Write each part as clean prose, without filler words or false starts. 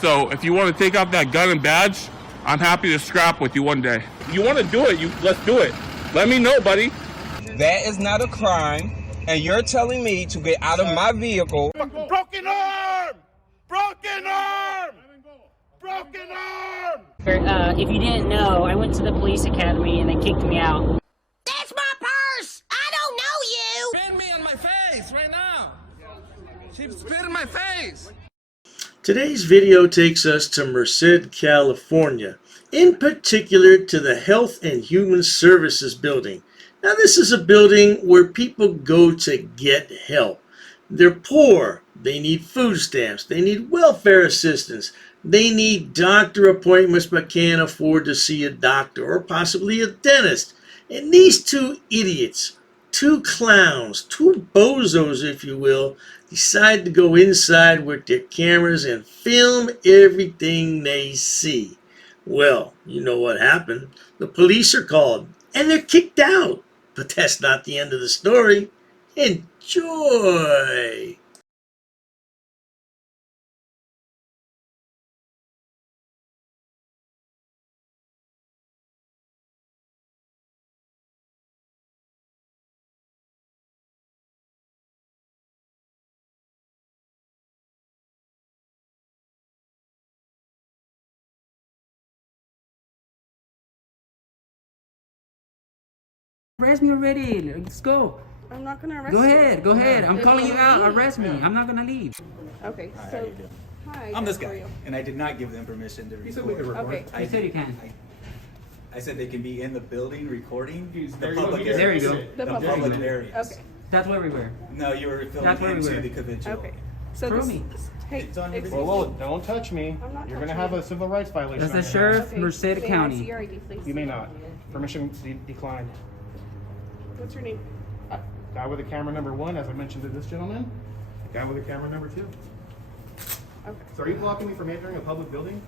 So if you want to take out that gun and badge, I'm happy to scrap with you one day. You want to do it, let's do it. Let me know, buddy. That is not a crime, and you're telling me to get out of my vehicle. Broken arm! Broken arm! Broken arm! If you didn't know, I went to the police academy and they kicked me out. That's my purse! I don't know you! Spit me on my face right now! She spit in my face! Today's video takes us to Merced, California, in particular to the Health and Human Services building. Now this is a building where people go to get help. They're poor, they need food stamps, they need welfare assistance, they need doctor appointments but can't afford to see a doctor or possibly a dentist. And these two idiots, two clowns, two bozos if you will, decide to go inside with their cameras and film everything they see. Well, you know what happened. The police are called and they're kicked out. But that's not the end of the story. Enjoy! Arrest me already. Let's go. I'm not gonna arrest Go you. ahead. Go ahead. I'm calling you out. leave. Arrest me. I'm not gonna leave. Okay, so hi. I'm this how are guy, you? and I did not give them permission to record. He said we could record. Okay. I said you can. I said they can be in the building recording the There you go. public There you go. areas. The The public. public areas. Okay. That's where we were. No, you were That's filming where we into were. the convention. Okay. So Prove this, me. hey, It's on your excuse video. Whoa, me. whoa, don't touch me. I'm not You're gonna touching have you. a civil rights violation. That's the on your sheriff, hands. Okay. Merced May I County. see your ID, please? You may not. Permission declined. What's your name? Guy with the camera number 1, as I mentioned to this gentleman. Guy with the camera number 2. Okay. So are you blocking me from entering a public building?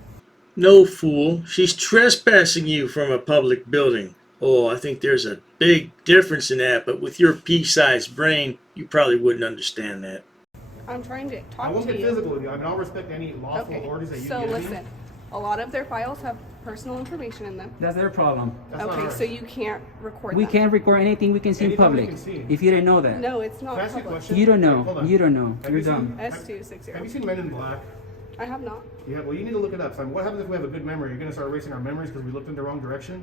No, fool. She's trespassing you from a public building. Oh, I think there's a big difference in that, but with your pea-sized brain, you probably wouldn't understand that. I'm trying to I talk won't to get you. physical with you. I mean, I'll respect any lawful Okay. orders that you So give me. listen, a lot of their files have personal information in them. That's their problem. That's not Okay, ours. so you can't record We them. can't record anything we can see in Anything we public. can see. If you didn't know that. No, it's not Can I ask you a public. question? You don't Hold know. on. You don't know. Have You're you seen- dumb. S260. Have you seen Men in Black? I have not. Yeah, well, you need to look it up. So what happens if we have a good memory? You're going to start erasing our memories because we looked in the wrong direction?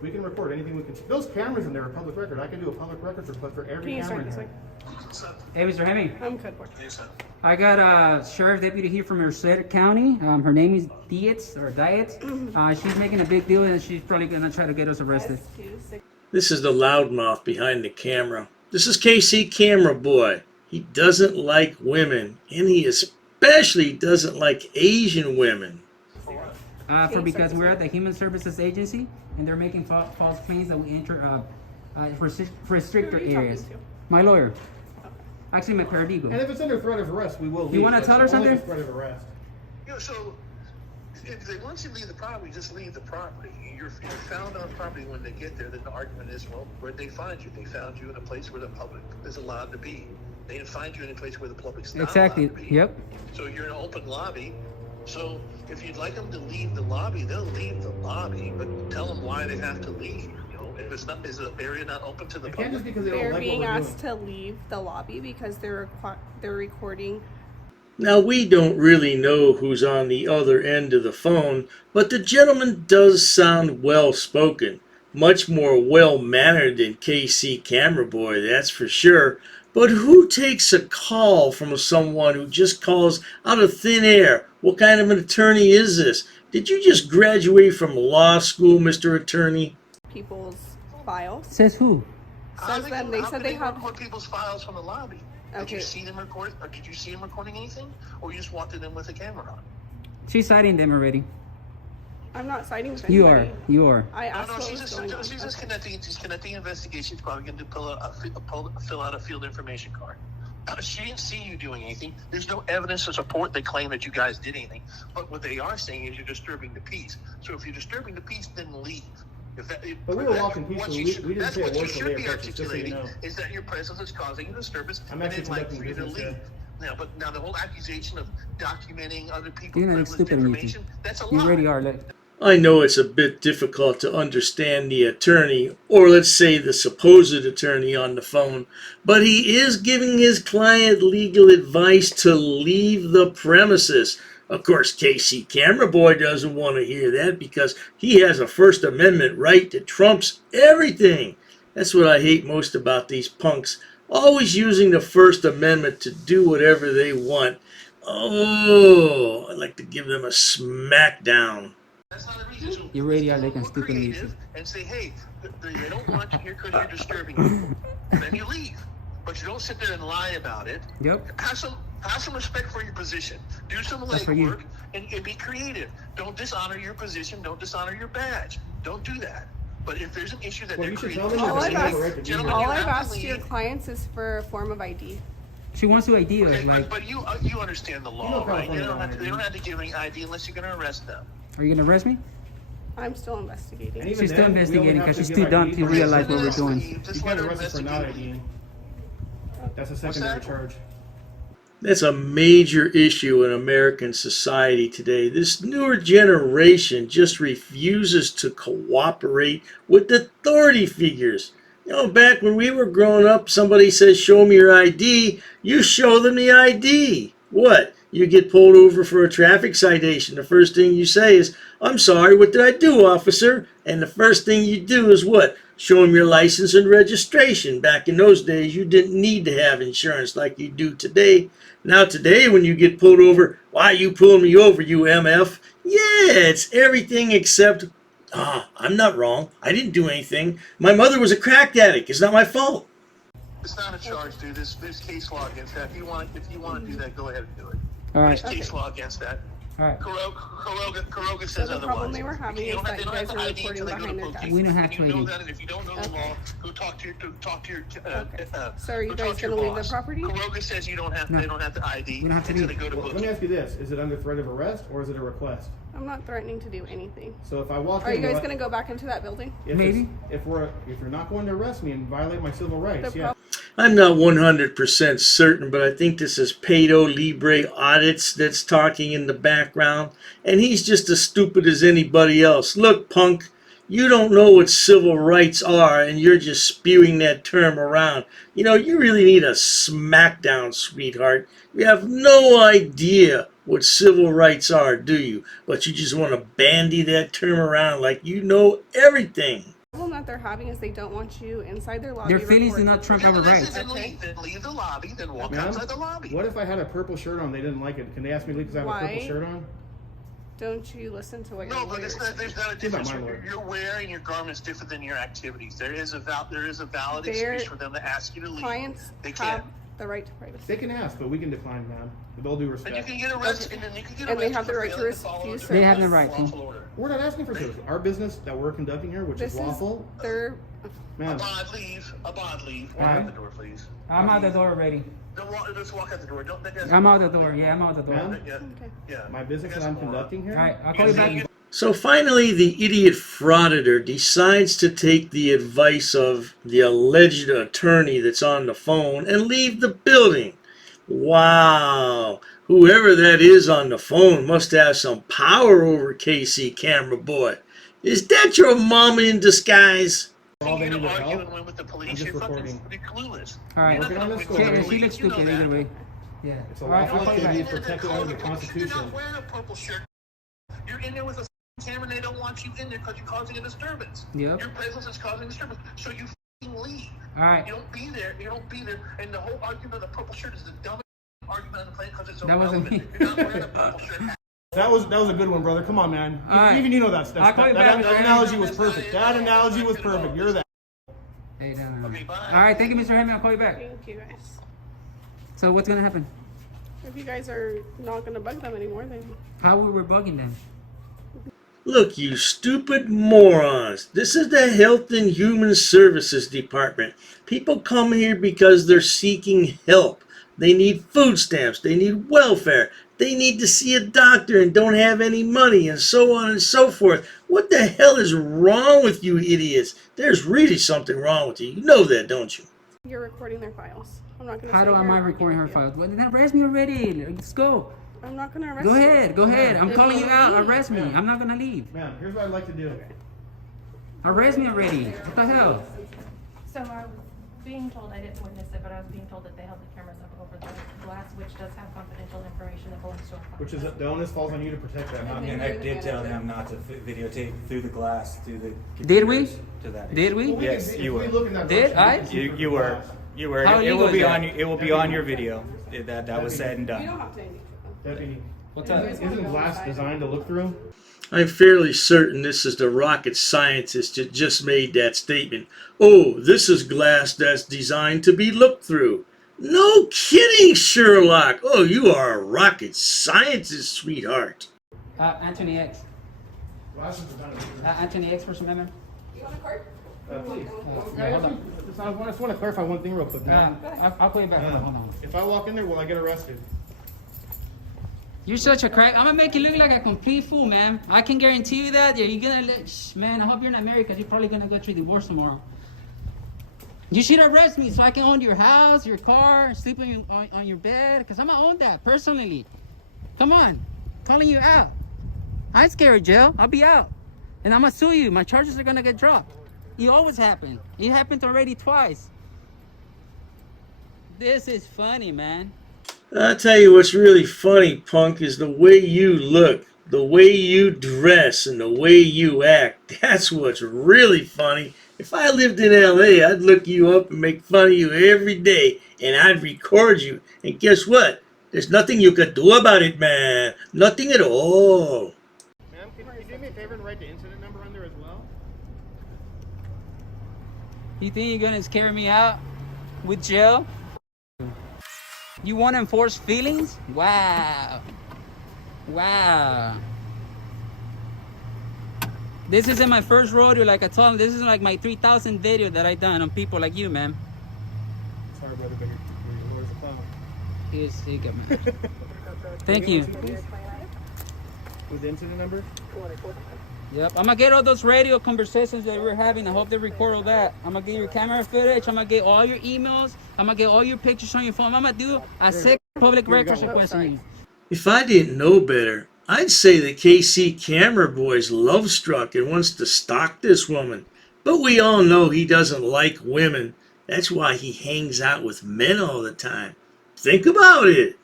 We can record anything we can. Those cameras in there are public record. I can do a public records request for every Can you camera start in this there. way? Hey, Mr. Hemming. I'm good boy. I got a sheriff deputy here from Merced County. Her name is Dietz or Dietz. She's making a big deal and she's probably gonna try to get us arrested. S260. This is the loudmouth behind the camera. This is KC Camera Boy. He doesn't like women, and he especially doesn't like Asian women. Because we're at the Human Services Agency and they're making false claims that we enter restricted Who are you talking areas. to? My lawyer. Actually, my paralegal. And if it's under threat of arrest, we will leave. You wanna but tell her only something? if it's threat of arrest. Yeah, so if they want you to leave the property, just leave the property. You're found on property when they get there. Then the argument is, well, where'd they find you? They found you in a place where the public is allowed to be. They didn't find you in a place where the public's not Exactly. allowed to be. Yep. So you're in an open lobby. So if you'd like them to leave the lobby, they'll leave the lobby, but tell them why they have to leave. You know, if it's not, is the area not open to the It can't just public? because they don't They're like being what we're asked doing. to leave the lobby because they're recording. Now, we don't really know who's on the other end of the phone, but the gentleman does sound well-spoken. Much more well-mannered than KC Camera Boy, that's for sure. But who takes a call from someone who just calls out of thin air? What kind of an attorney is this? Did you just graduate from law school, Mr. Attorney? People's files. Says who? Says them. They said they have. record people's files from the lobby. Did Okay. you see them record, or did you see them recording anything, or you just walked in them with a camera on? She's citing them already. I'm not citing with You anybody. are. You are. I No, asked no, what she's was just, going on. she's just connecting. She's connecting investigation. She's probably going to fill out a field information card. She didn't see you doing anything. There's no evidence to support the claim that you guys did anything. But what they are saying is you're disturbing the peace. So if you're disturbing the peace, then leave. But we were walking peacefully. We didn't that's say a what you word till should they be approached us, just so you articulating, know. is that your presence is causing a disturbance, I'm and actually they'd like conducting for you to business leave. there. Now, but now the whole accusation of documenting other people's You're not privileged stupid or anything. information, that's a You lie. already are. Like, I know it's a bit difficult to understand the attorney, or let's say the supposed attorney on the phone, but he is giving his client legal advice to leave the premises. Of course, KC Camera Boy doesn't want to hear that because he has a First Amendment right that trumps everything. That's what I hate most about these punks, always using the First Amendment to do whatever they want. Oh, I'd like to give them a smackdown. That's not a reason. you already are like a Be stupid creative idiot. and say, hey, they don't want you here because you're disturbing people. And then you leave. But you don't sit there and lie about it. Yep. Have some respect for your position. Do some That's for you. legwork and be creative. Don't dishonor your position. Don't dishonor your badge. Don't do that. But if there's an issue that Well, they're you should creating, tell them All that I've they have a right asked, to be gentlemen, here. all you I've have to asked your leave. clients is for a form of ID. She wants to ID us. Okay, Like, but you understand the law, know right? California They don't law, have to give any ID unless you're going to arrest them. are you gonna arrest me? I'm still investigating. And even She's still then, we only investigating have because to she's give too dumb ID to for- realize what we're Just doing. leave. Just You let can't her arrest us for not investigate. IDing. That's a secondary charge. That's a major issue in American society today. This newer generation just refuses to cooperate with authority figures. You know, back when we were growing up, somebody says, show me your ID. You show them the ID. What? You get pulled over for a traffic citation. The first thing you say is, I'm sorry, what did I do, officer? And the first thing you do is what? Show them your license and registration. Back in those days, you didn't need to have insurance like you do today. Now today, when you get pulled over, why are you pulling me over, you MF? Yeah, it's everything except, I'm not wrong. I didn't do anything. My mother was a crack addict. It's not my fault. It's not a charge, dude. There's case law against that. If you want to do that, go ahead and do it. All right. There's case law against that. All right. Kuroga So says the otherwise. problem they were having You is don't have- that they you don't guys have are to ID reporting until they go behind to their book backs. We don't have and to you know ID. that, and if you don't know the Okay. law, go talk to your Okay. So are you go guys talk to your gonna leave the boss. property? Kuroga says you don't have. No. They don't have to ID You don't have to until leave. they go to Well, book. let me ask you this: is it under threat of arrest or is it a request? I'm not threatening to do anything. So if I walk Are in, you guys will I- gonna go back into that building? if Maybe. it's- if you're not going to arrest me and violate my civil rights, The yeah. I'm not 100% certain, but I think this is Pato Libre Audits that's talking in the background, and he's just as stupid as anybody else. Look, punk, you don't know what civil rights are, and you're just spewing that term around. You know, you really need a smackdown, sweetheart. You have no idea what civil rights are, do you? But you just want to bandy that term around like you know everything. The problem that they're having is they don't want you inside their lobby. Their feelings do recording. not trump our rights. Then leave the lobby. Then walk Ma'am, outside the lobby. what if I had a purple shirt on? They didn't like it. Can they ask me to leave because I have a Why? purple shirt on? Don't you listen to what No, your but lawyers there's say? not a difference. my lawyer. You're wearing your garments different than your activities. There is a valid Their excuse for them to ask you to leave. Clients They have can't. the right to privacy. They can ask, but we can decline, ma'am. With all due And respect. you can get arrested. And then you can get And they arrested have the for right to failing follow refuse under They have the service. right to. lawful order. We're not asking for service. Our business that we're conducting here, which This is is lawful, their. ma'am. Abad, leave. Abad, leave. Walk Ma'am? out the door, please. I'm out the door already. Just walk out the door. Don't. I'm out the door. Yeah, I'm out the door. Ma'am? Yeah. Okay. Yeah. My business You that guys I'm are moron. conducting here. All right, I'll call you back. So finally, the idiot frauditor decides to take the advice of the alleged attorney that's on the phone and leave the building. Wow. Whoever that is on the phone must have some power over KC Camera Boy. Is that your mama in disguise? All they You're need is arguing help. with the I'm police. just You're fucking recording. clueless. All right. You're not Working on gonna this win story. with the She looks police, you know stupid that. either way. Yeah. It's a All right, lawful I'll call you activity back. for protected under the You're Constitution. not wearing a purple shirt. You're in there with a camera and they don't want you in there because you're causing a disturbance. Yep. Your presence is causing a disturbance. So you fucking leave. All right. You don't be there. You don't be there. And the whole argument of the purple shirt is the dumbest argument on the planet because it's That wasn't irrelevant. me. You're not wearing a purple shirt. That was a good one, brother. Come on, man. All right. Even you know that stuff. I'll call you back, That Mr. analogy Hammond. was perfect. That analogy was perfect. You're that. Hey, down. Okay, bye. All right, thank you, Mr. Hammond. I'll call you back. Thank you guys. So what's gonna happen? If you guys are not gonna bug them anymore, then How we were bugging them? Look, you stupid morons. This is the Health and Human Services Department. People come here because they're seeking help. They need food stamps. They need welfare. They need to see a doctor and don't have any money and so on and so forth. What the hell is wrong with you idiots? There's really something wrong with you. You know that, don't you? you're recording their files. I'm not gonna. How do am I recording her files? Well, then arrest me already. Let's go. I'm not gonna arrest Go you. ahead. Go ahead. I'm If calling you out. leave. Arrest me. I'm not gonna leave. Ma'am, here's what I'd like to do. Arrest me already. What the hell? So I was being told, I didn't witness it, but I was being told that they held the cameras up over the glass, which does have confidential information that belongs to our client. Which is, the onus falls on you to protect that, not me. And I did tell them not to videotape through the glass, through the Did we? computers to that Did we? Well, Yes, if you we were. look in that Did direction, I? we can see through You the were. glass. You were. How It illegal will be is on. that? It will be on your video. That was said and You done. don't have to indicate them. Deputy, What's up? isn't glass designed to look through? I'm fairly certain this is the rocket scientist that just made that statement. Oh, this is glass that's designed to be looked through. No kidding, Sherlock. Oh, you are a rocket scientist, sweetheart. Anthony X. Glass is designed to look through. Anthony X, First Amendment. You want a card? Please. Yeah, hold on. I just want to clarify one thing real quick, ma'am. I'll put it back. Hold on. If I walk in there, will I get arrested? You're such a crack. I'm gonna make you look like a complete fool, man. I can guarantee you that. You're gonna look, man. I hope you're not married because you're probably gonna go through divorce tomorrow. You should arrest me so I can own your house, your car, sleep on your bed. Because I'm gonna own that personally. Come on, calling you out. I ain't scared of jail. I'll be out, and I'm gonna sue you. My charges are gonna get dropped. It always happen. It happened already twice. This is funny, man. I'll tell you what's really funny, punk, is the way you look, the way you dress, and the way you act. That's what's really funny. If I lived in LA, I'd look you up and make fun of you every day, and I'd record you. And guess what? There's nothing you could do about it, man. Nothing at all. Ma'am, can you do me a favor and write the incident number on there as well? You think you're gonna scare me out with jail? You want to enforce feelings? Wow. Wow. This isn't my first rodeo, like I told him. This is like my 3,000 video that I done on people like you, man. Sorry, brother, but your lawyer's a clown. He's sick, man. Thank you. With the incident number? Yep, I'm gonna get all those radio conversations that we're having. I hope they record all that. I'm gonna get your camera footage. I'm gonna get all your emails. I'm gonna get all your pictures on your phone. I'm gonna do a sick public records request on you. If I didn't know better, I'd say the KC camera boy's love struck and wants to stalk this woman. But we all know he doesn't like women. That's why he hangs out with men all the time. Think about it.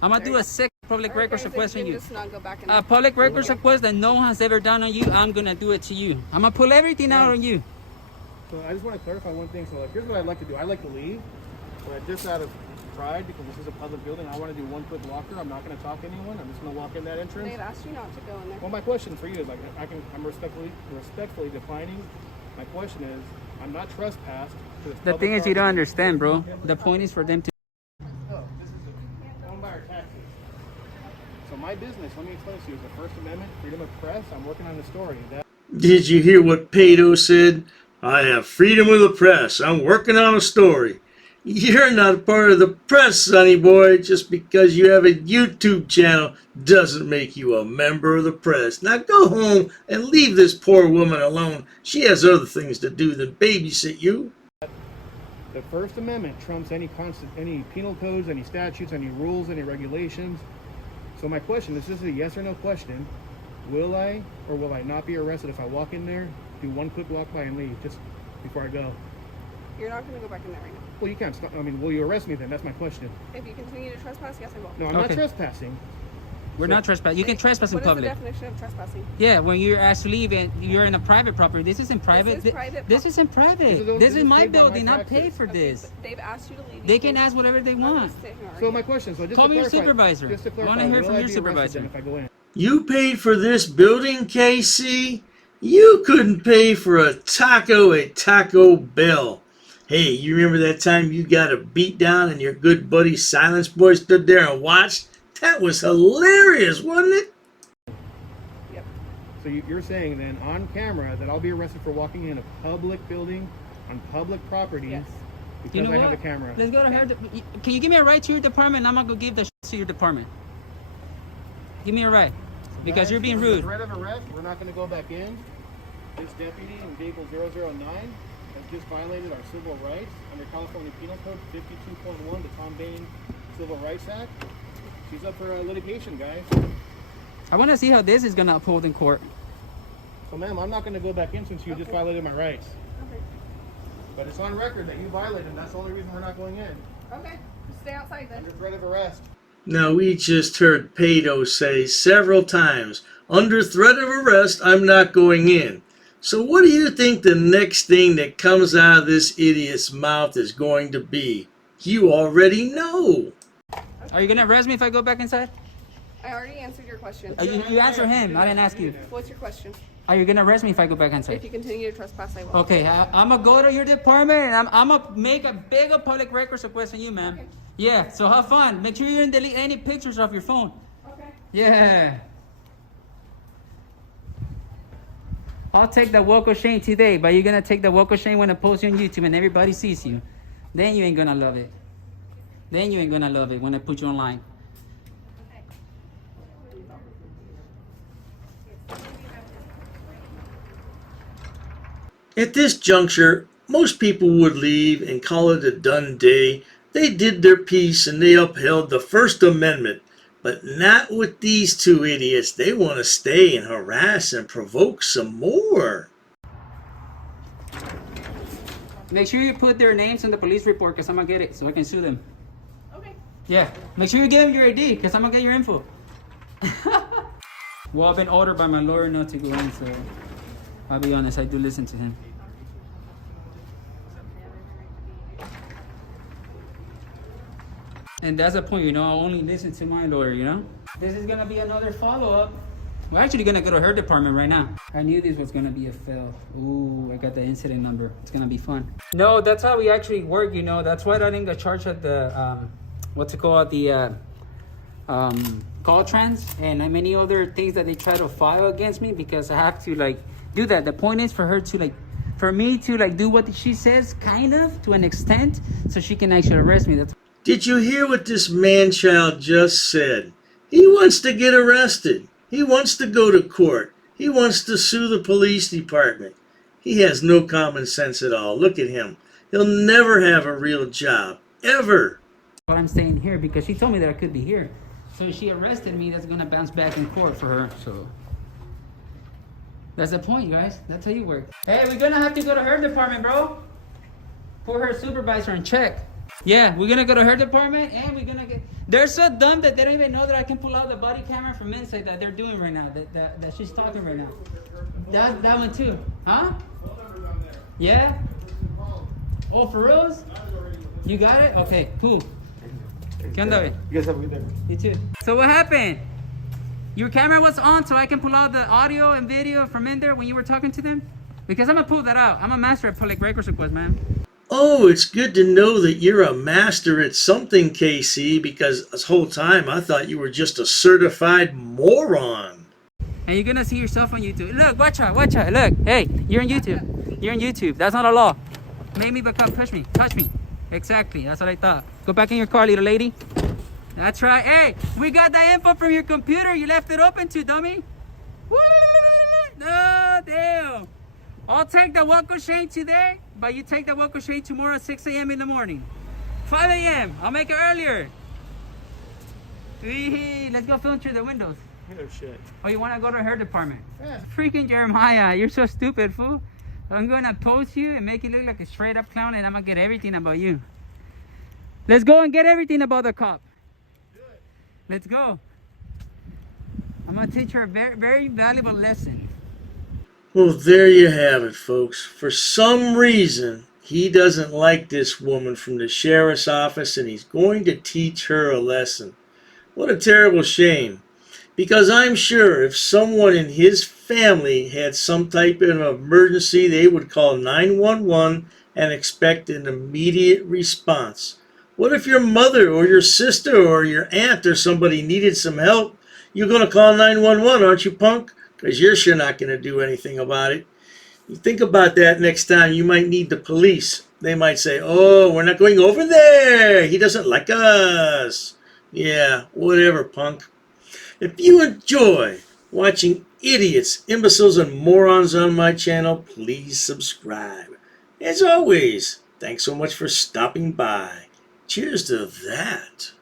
I'm gonna do a sick public records request on you. Just not go back in A public records request that no one has ever done on you. I'm gonna do it to you. I'm gonna pull everything out on you. So I just want to clarify one thing. So like, here's what I'd like to do. I'd like to leave, but just out of pride, because this is a public building, I want to do one quick walker. I'm not going to talk to anyone. I'm just going to walk in that entrance. They've asked you not to go in there. Well, my question for you is like, I'm respectfully defining. My question is, I'm not trespassed. To this The public thing is, you don't property. understand, bro. The point is for them to. No, this is owned by our taxes. So my business, let me explain to you, is the First Amendment, freedom of press. I'm working on a story. Did you hear what Pato said? I have freedom of the press. I'm working on a story. You're not part of the press, sonny boy. Just because you have a YouTube channel doesn't make you a member of the press. Now go home and leave this poor woman alone. She has other things to do than babysit you. The First Amendment trumps any penal codes, any statutes, any rules, any regulations. So my question is just a yes or no question. Will I or will I not be arrested if I walk in there, do one quick walk by and leave just before I go? You're not going to go back in there right now. Well, you can't stop. I mean, will you arrest me then? That's my question. If you continue to trespass, yes, I will. No, I'm not trespassing. We're not trespassing. You can trespass in What public. is the definition of trespassing? Yeah, when you're asked to leave and you're in a private property. This isn't private. This is private. This isn't private. This is my paid by my building. I taxes. paid for this. But they've asked you to leave. They can ask whatever they want. So my question, so just Call to me your clarify, supervisor. Just to I clarify, wanna hear will from I your be arrested supervisor. then if I go in? You paid for this building, KC? You couldn't pay for a taco at Taco Bell. Hey, you remember that time you got a beat down and your good buddy Silence Boy stood there and watched? That was hilarious, wasn't it? Yep. So you're saying then on camera that I'll be arrested for walking in a public building on public property Yes. because You know I have what? a camera. Let's go to her. Can you give me a ride to your department? I'm gonna go give the to your department. Give me a ride, because you're being Under rude. threat of arrest, we're not going to go back in. This deputy in vehicle 009 has just violated our civil rights under California Penal Code 52.1, the Tom Bain Civil Rights Act. She's up for litigation, guys. I want to see how this is going to uphold in court. So, ma'am, I'm not going to go back in since you just violated my rights. Okay. But it's on record that you violated them. That's the only reason we're not going in. Okay. Stay outside then. Under threat of arrest. Now, we just heard Pato say several times, under threat of arrest, I'm not going in. So what do you think the next thing that comes out of this idiot's mouth is going to be? You already know. Are you going to arrest me if I go back inside? I already answered your question. You answer him. I didn't ask you. What's your question? Are you going to arrest me if I go back inside? If you continue to trespass, I will. Okay, I'm going to go to your department and I'm going to make a big public records request on you, ma'am. Okay. Yeah, so have fun. Make sure you didn't delete any pictures off your phone. Okay. Yeah. I'll take the walk of shame today, but you're going to take the walk of shame when I post you on YouTube and everybody sees you. Then you ain't going to love it. Then you ain't going to love it when I put you online. At this juncture, most people would leave and call it a done day. They did their piece and they upheld the First Amendment. But not with these two idiots. They want to stay and harass and provoke some more. Make sure you put their names in the police report because I'm going to get it so I can sue them. Okay. Yeah. Make sure you give them your ID because I'm going to get your info. Well, I've been ordered by my lawyer not to go in, so I'll be honest, I do listen to him. And that's the point, you know, I only listen to my lawyer, you know? This is gonna be another follow-up. We're actually gonna go to her department right now. I knew this was gonna be a fail. Ooh, I got the incident number. It's gonna be fun. No, that's how we actually work, you know? That's why I didn't get charged at the, what's it called? The, call trans and many other things that they try to file against me because I have to, like, do that. The point is for her to, like, for me to, like, do what she says, kind of, to an extent, so she can actually arrest me. That's. Did you hear what this man-child just said? He wants to get arrested. He wants to go to court. He wants to sue the police department. He has no common sense at all. Look at him. He'll never have a real job. Ever. But I'm staying here because she told me that I could be here. So if she arrested me, that's going to bounce back in court for her. So that's the point, guys. That's how you work. Hey, we're going to have to go to her department, bro. Put her supervisor in check. Yeah, we're going to go to her department and we're going to get... They're so dumb that they don't even know that I can pull out the body camera from inside that they're doing right now. That she's talking right now. That one too. Huh? Yeah? Oh, for reals? You got it? Okay, cool. ¿Qué onda, güey? You guys have a good day. You too. So what happened? Your camera was on so I can pull out the audio and video from in there when you were talking to them? Because I'm going to pull that out. I'm a master at public records request, man. Oh, it's good to know that you're a master at something, KC, because this whole time I thought you were just a certified moron. And you're going to see yourself on YouTube. Look, watch out, watch out. Look, hey, you're on YouTube. You're on YouTube. That's not a law. Make me become, push me, touch me. Exactly, that's what I thought. Go back in your car, little lady. That's right. Hey, we got the info from your computer. You left it open too, dummy. No, damn. I'll take the walk of shame today, but you take the walk of shame tomorrow at 6 a.m. in the morning. 5 a.m. I'll make it earlier. Let's go film through the windows. Oh, shit. Oh, you want to go to her department? Yeah. Freaking Jeremiah, you're so stupid, fool. I'm going to post you and make you look like a straight up clown and I'm going to get everything about you. Let's go and get everything about the cop. Let's go. I'm going to teach her a very, very valuable lesson. Well, there you have it, folks. For some reason, he doesn't like this woman from the sheriff's office and he's going to teach her a lesson. What a terrible shame. Because I'm sure if someone in his family had some type of emergency, they would call 911 and expect an immediate response. What if your mother or your sister or your aunt or somebody needed some help? You're going to call 911, aren't you, punk? Because you're sure not going to do anything about it. You think about that next time. You might need the police. They might say, oh, we're not going over there. He doesn't like us. Yeah, whatever, punk. If you enjoy watching idiots, imbeciles, and morons on my channel, please subscribe. As always, thanks so much for stopping by. Cheers to that.